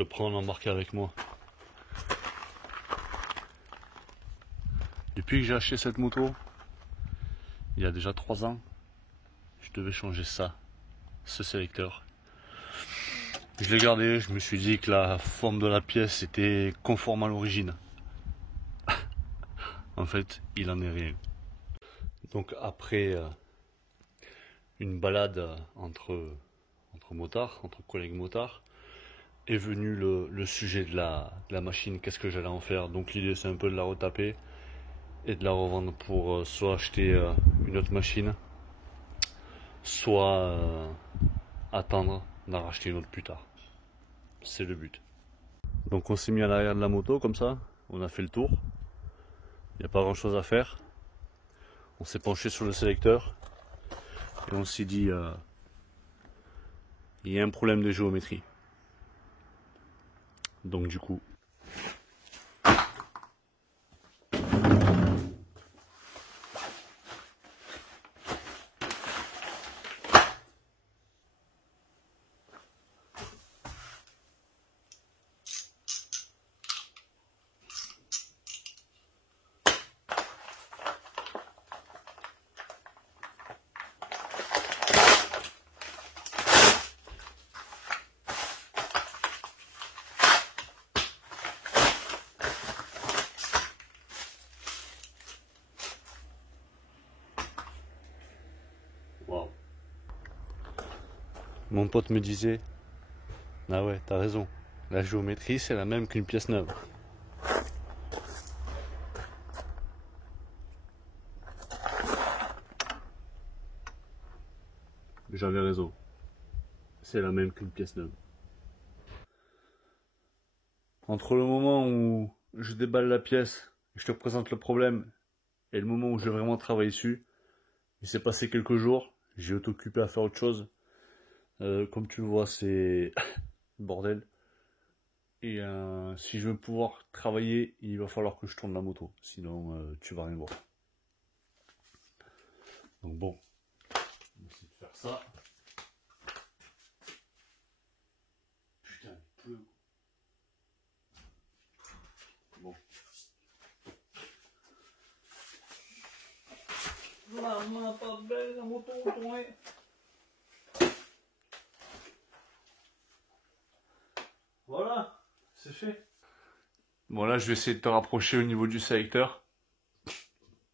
te prends l'embarquer avec moi. Depuis que j'ai acheté cette moto, il y a déjà 3 ans, je devais changer ça, ce sélecteur. Je l'ai gardé, je me suis dit que la forme de la pièce était conforme à l'origine. En fait, il en est rien. Donc après une balade entre motards, entre collègues motards, est venu le sujet de la machine, qu'est-ce que j'allais en faire. Donc l'idée c'est un peu de la retaper et de la revendre pour soit acheter une autre machine, soit attendre d'en racheter une autre plus tard. C'est le but. Donc on s'est mis à l'arrière de la moto comme ça, on a fait le tour. Il n'y a pas grand chose à faire. On s'est penché sur le sélecteur et on s'est dit il y a un problème de géométrie. Donc du coup, wow. Mon pote me disait, ah ouais, t'as raison, la géométrie c'est la même qu'une pièce neuve. J'avais raison, c'est la même qu'une pièce neuve. Entre le moment où je déballe la pièce, je te présente le problème, et le moment où je vais vraiment travailler dessus, il s'est passé quelques jours, j'ai été occupé à faire autre chose. Comme tu le vois, c'est le bordel. Et si je veux pouvoir travailler, il va falloir que je tourne la moto, sinon tu vas rien voir. Donc bon, on va essayer de faire ça. Putain, il pleut. Bon. Maman, pas belle la moto, ouais. Voilà, c'est fait. Bon là, je vais essayer de te rapprocher au niveau du sélecteur.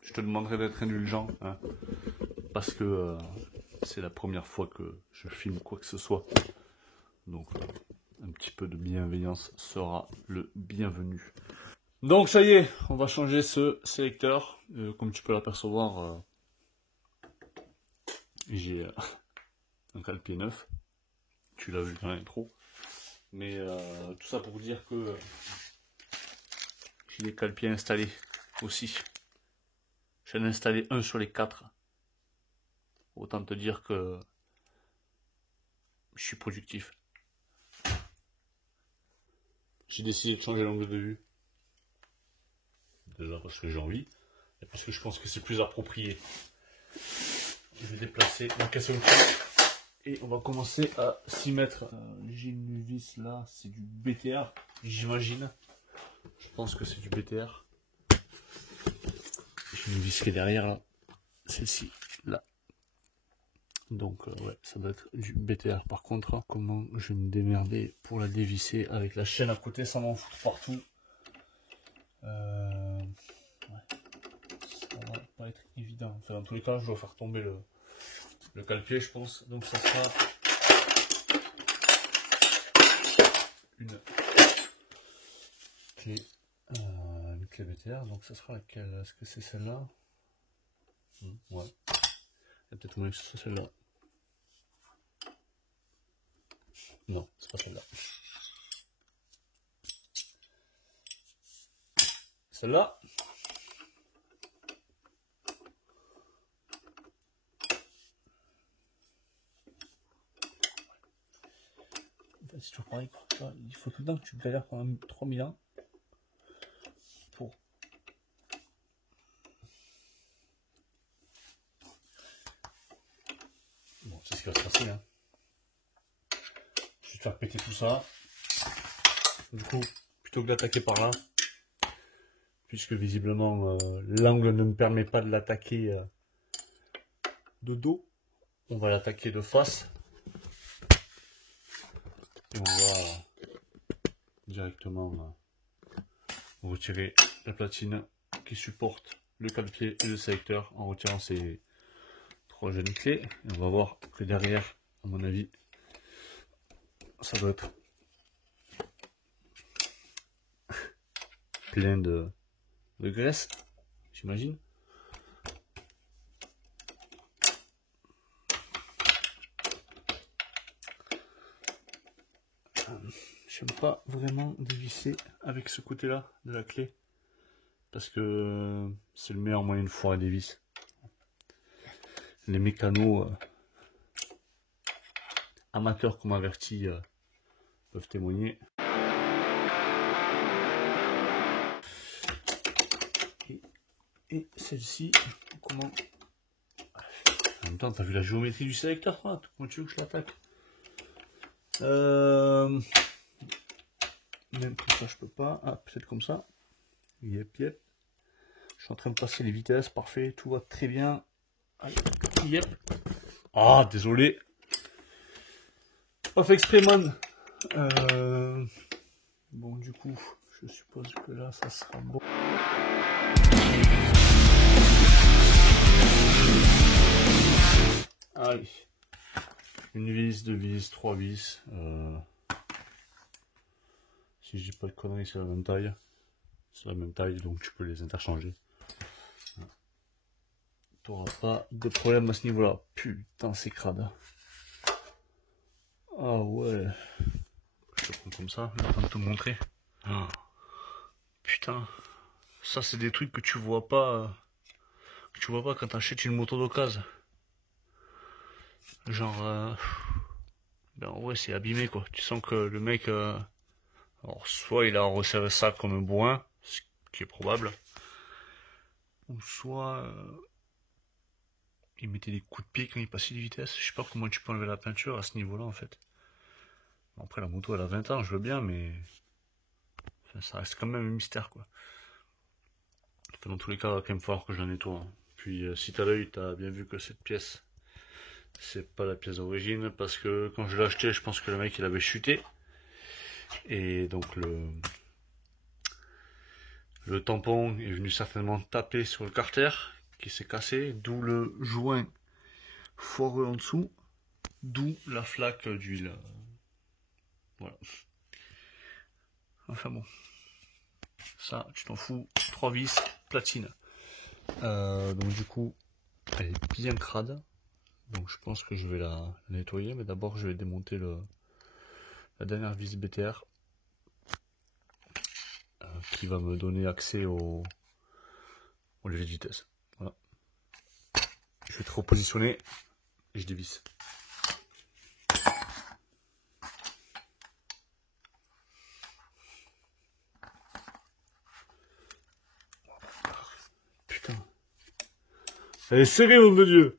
Je te demanderai d'être indulgent, hein, parce que c'est la première fois que je filme quoi que ce soit. Donc un petit peu de bienveillance sera le bienvenu. Donc ça y est, on va changer ce sélecteur. Comme tu peux l'apercevoir, j'ai un cale-pied neuf. Tu l'as vu dans l'intro. Mais tout ça pour dire que j'ai des cale-pieds installés aussi. J'en ai installé un sur les 4. Autant te dire que je suis productif. J'ai décidé de changer l'angle de vue. Déjà parce que j'ai envie. Et parce que je pense que c'est plus approprié. Je vais déplacer la caisse au et on va commencer à s'y mettre. J'ai une vis là, c'est du BTR, j'imagine. Je pense que c'est du BTR. J'ai une vis qui est derrière là, celle-ci, là. Donc ouais, ça doit être du BTR. Par contre, comment je vais me démerder pour la dévisser avec la chaîne à côté, ça m'en fout partout. Ouais. Ça va pas être évident. Enfin, dans tous les cas, je dois faire tomber le cale-pied, je pense. Donc ça sera une clé BTR. Donc ça sera laquelle? Est-ce que c'est celle-là? Ouais. Il y a peut-être moyen que ce soit celle-là. Non, c'est pas celle-là. Celle-là. C'est toujours pareil. Il faut tout le temps que tu galères pendant 3000 ans pour. Bon, c'est ce qui va se passer là. Je vais te faire péter tout ça. Du coup, plutôt que d'attaquer par là, puisque visiblement l'angle ne me permet pas de l'attaquer de dos, on va l'attaquer de face. Et on va directement retirer la platine qui supporte le cale-pied et le sélecteur en retirant ces 3 jeunes clés. Et on va voir que derrière, à mon avis, ça doit être plein de graisse, j'imagine. J'aime pas vraiment dévisser avec ce côté-là de la clé parce que c'est le meilleur moyen de foirer des vis. Les mécanos amateurs comme avertis peuvent témoigner. Et celle-ci, comment... En même temps, t'as vu la géométrie du sélecteur, hein, comment tu veux que je l'attaque? Même comme ça, je peux pas. Ah, peut-être comme ça. Yep, yep. Je suis en train de passer les vitesses, parfait, tout va très bien. Allez, yep. Ah, désolé. Pas fait exprès, man. Bon, du coup, je suppose que là, ça sera bon. Allez. Une vis, 2 vis, 3 vis. Si je dis pas de conneries, c'est la même taille. C'est la même taille, donc tu peux les interchanger. Tu n'auras pas de problème à ce niveau-là. Putain, c'est crade. Ah ouais. Je te prends comme ça, je vais en train de te montrer. Oh. Putain. Ça, c'est des trucs que tu vois pas. Que tu vois pas quand t'achètes une moto d'occasion. Genre. Ben ouais, c'est abîmé quoi. Tu sens que le mec. Alors, soit il a resserré ça comme un bourrin, ce qui est probable. Ou soit. Il mettait des coups de pied quand il passait des vitesses. Je sais pas comment tu peux enlever la peinture à ce niveau-là en fait. Après la moto elle a 20 ans, je veux bien, mais enfin, ça reste quand même un mystère quoi. Enfin, dans tous les cas, il va quand même falloir que je la nettoie. Hein. Puis si t'as l'œil, t'as bien vu que cette pièce, c'est pas la pièce d'origine, parce que quand je l'ai acheté, je pense que le mec il avait chuté. Et donc le tampon est venu certainement taper sur le carter qui s'est cassé, d'où le joint foireux en dessous, d'où la flaque d'huile. Voilà. Enfin bon. Ça, tu t'en fous. 3 vis, platine. Donc du coup, elle est bien crade. Donc je pense que je vais la nettoyer. Mais d'abord, je vais démonter la dernière vis BTR. Qui va me donner accès au levier de vitesse. Voilà. Je vais te repositionner et je dévisse. Putain. Elle est serrée, nom de Dieu.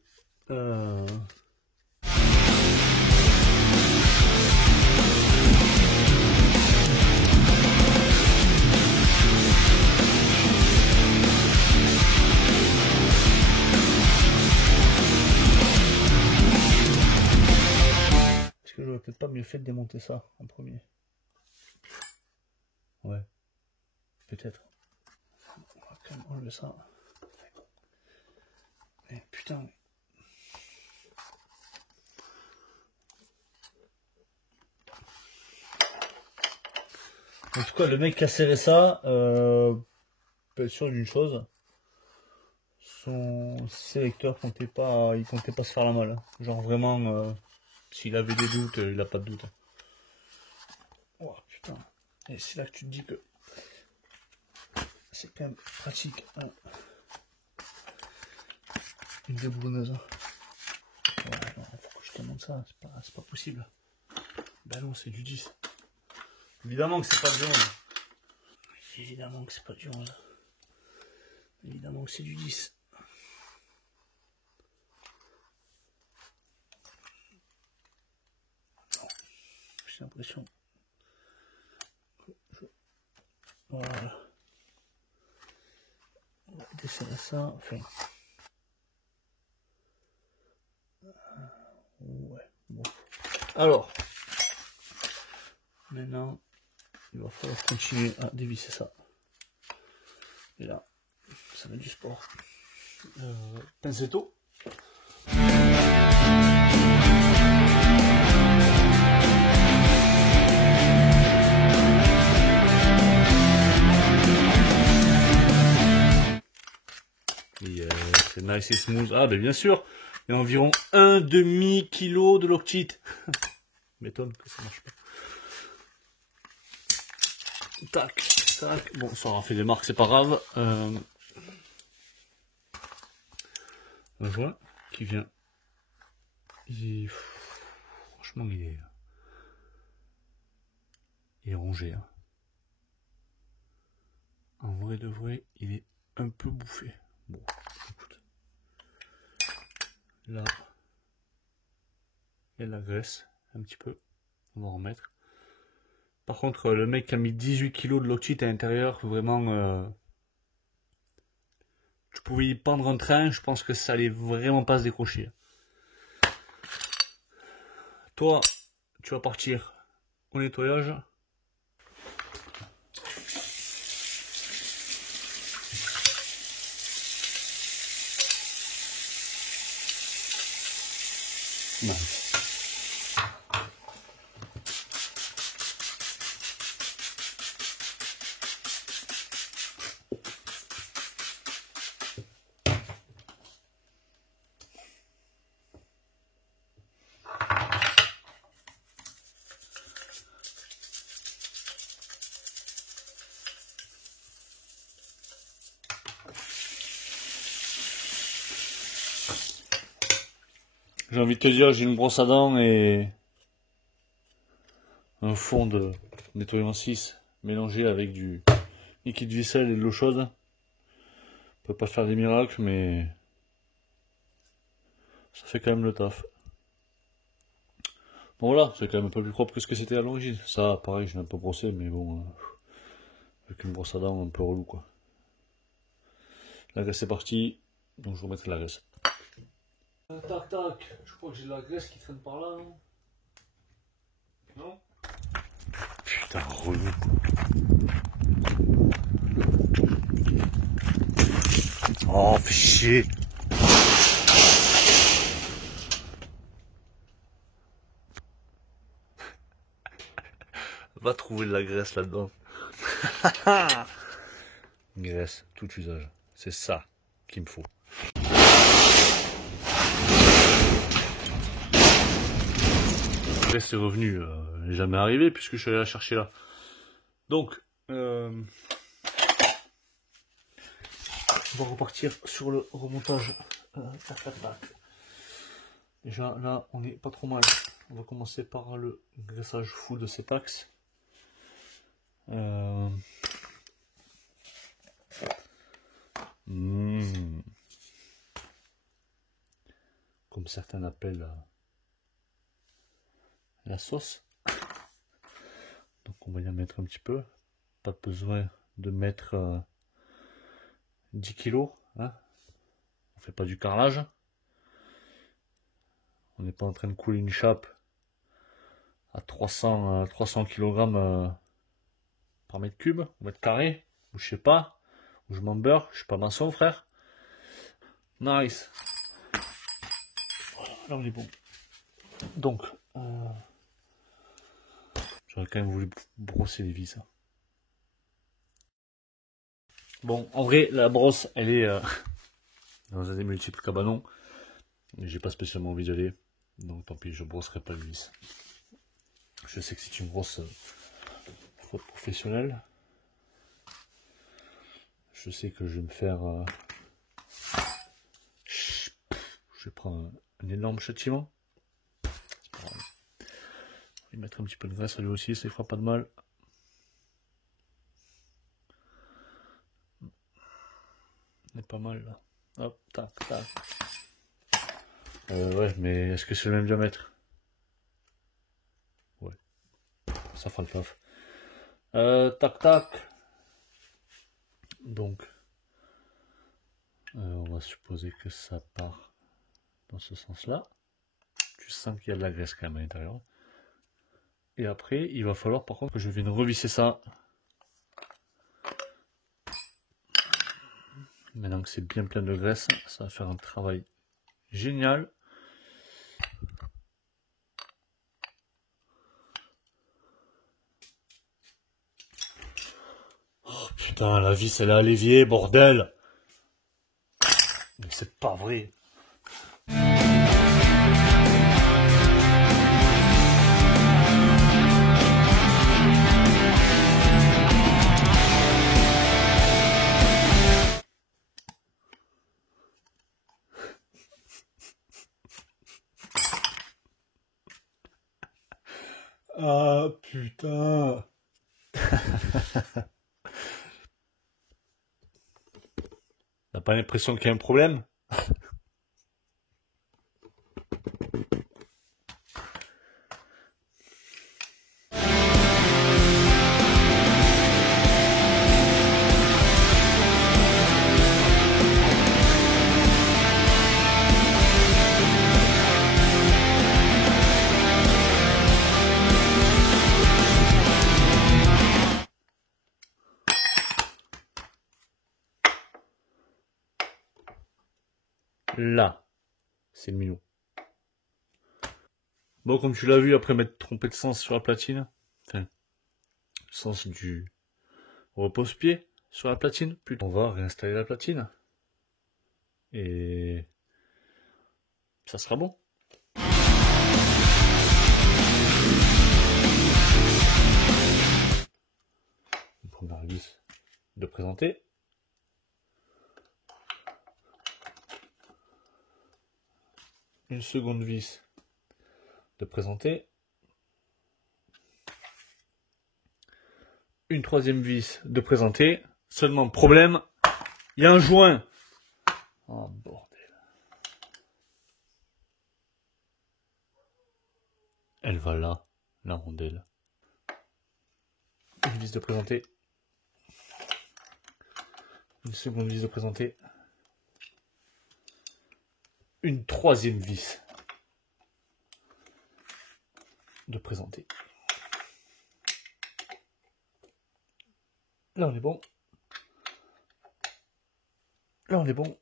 Est-ce que j'aurais peut-être pas mieux fait de démonter ça en premier? Ouais. Peut-être. On va quand même enlever ça. Mais putain. En tout cas, le mec qui a serré ça, peut être sûr d'une chose. Son sélecteur comptait pas, il comptait pas se faire la malle. Genre vraiment, s'il avait des doutes, il a pas de doute. Oh putain. Et c'est là que tu te dis que c'est quand même pratique. Hein. Une déboulonneuse. Ouais, non, faut que je te montre ça, c'est pas possible. Ben non, c'est du 10. Évidemment que c'est pas du 11. Évidemment que c'est pas du 11. Évidemment que c'est du 10. J'ai l'impression Voilà. On va desserrer ça. Enfin. Ouais. Bon. Alors. Maintenant, il va falloir continuer à dévisser ça. Et là, ça met du sport. Pinceto. C'est nice et smooth. Ah, ben bien sûr, il y a environ un demi-kilo de loctite. M'étonne que ça marche pas. Tac, tac. Bon, ça aura fait des marques, c'est pas grave. Voilà, qui vient. Franchement, il est rongé. Hein. En vrai de vrai, il est un peu bouffé. Bon, écoute. Là, il y a de la graisse, un petit peu. On va en remettre. Par contre, le mec qui a mis 18 kg de loctite à l'intérieur, vraiment... tu pouvais y pendre un train, je pense que ça allait vraiment pas se décrocher. Toi, tu vas partir au nettoyage. Non. J'ai envie de te dire, j'ai une brosse à dents et un fond de nettoyant 6 mélangé avec du liquide vaisselle et de l'eau chaude. On peut pas faire des miracles, mais ça fait quand même le taf. Bon voilà, c'est quand même un peu plus propre que ce que c'était à l'origine. Ça, pareil, je l'ai un peu brossé, mais bon, avec une brosse à dents un peu relou quoi. La graisse est partie, donc je remettrai la graisse. Tac tac, je crois que j'ai de la graisse qui traîne par là, non? Non? Putain, relou. Oh, fais chier. Va trouver de la graisse là-dedans. Graisse, tout usage. C'est ça qu'il me faut. La graisse est revenue, jamais arrivé puisque je suis allé la chercher là. Donc, on va repartir sur le remontage. Déjà là, on est pas trop mal. On va commencer par le graissage full de cet axe. Comme certains appellent la sauce. Donc on va y en mettre un petit peu. Pas besoin de mettre 10 kg. Hein. On fait pas du carrelage. On n'est pas en train de couler une chape à 300 kg par mètre cube, ou mètre carré, ou je sais pas, ou je m'en beurre, je suis pas maçon frère. Nice. Voilà, là on est bon. Donc, j'aurais quand même voulu brosser les vis. Hein. Bon, en vrai, la brosse, elle est dans un des multiples cabanons. J'ai pas spécialement envie d'aller, donc tant pis, je brosserai pas les vis. Je sais que c'est une grosse faute professionnelle. Je sais que je vais me faire... je vais prendre un énorme châtiment. C'est pas grave. On va y mettre un petit peu de graisse à lui aussi, ça ne fera pas de mal. On est pas mal là. Hop, tac, tac. Ouais, mais est-ce que c'est le même diamètre? Ouais. Ça fera le taf. Tac, tac. Donc, on va supposer que ça part dans ce sens-là. Tu sens qu'il y a de la graisse quand même à l'intérieur. Et après, il va falloir par contre que je vienne revisser ça. Maintenant que c'est bien plein de graisse, ça va faire un travail génial. Oh putain, la vis elle est à l'évier, bordel! Mais c'est pas vrai! Ah putain! T'as pas l'impression qu'il y a un problème? Là, c'est le minot. Bon, comme tu l'as vu, après m'être trompé de sens sur la platine, enfin, le sens du repose-pied sur la platine, plutôt, on va réinstaller la platine. Et ça sera bon. Une première vis de présenter. Une seconde vis de présenter. Une troisième vis de présenter. Seulement problème, il y a un joint. Oh bordel. Elle va là, la rondelle. Une vis de présenter. Une seconde vis de présenter. Une troisième vis de présenter. Là on est bon. Là on est bon.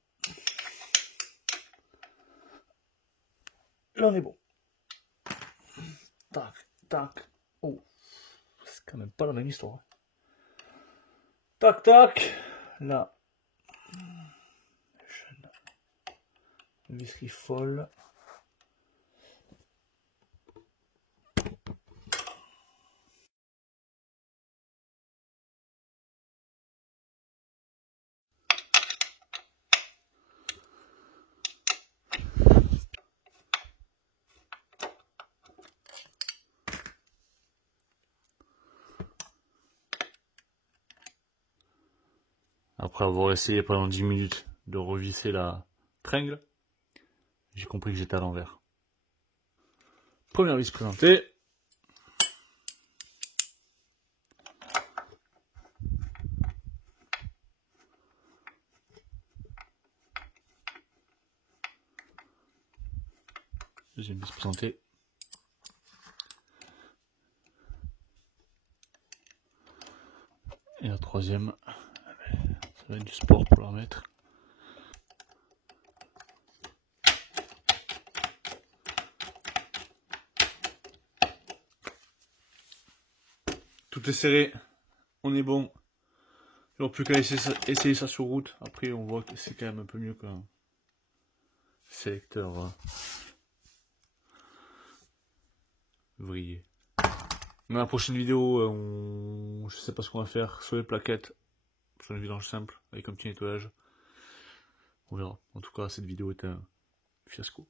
Là on est bon. Tac, tac. Oh, c'est quand même pas la même histoire. Tac, tac. Là. Visserie folle. Après avoir essayé pendant 10 minutes de revisser la tringle, j'ai compris que j'étais à l'envers. Première vis présentée. Deuxième vis présentée. Et la troisième, ça va être du sport pour la remettre. Tout est serré, on est bon. Il n'y aura plus qu'à essayer ça sur route. Après, on voit que c'est quand même un peu mieux qu'un sélecteur vrillé. Dans la prochaine vidéo, je sais pas ce qu'on va faire sur les plaquettes, sur une vidange simple, avec un petit nettoyage. On verra. En tout cas, cette vidéo est un fiasco.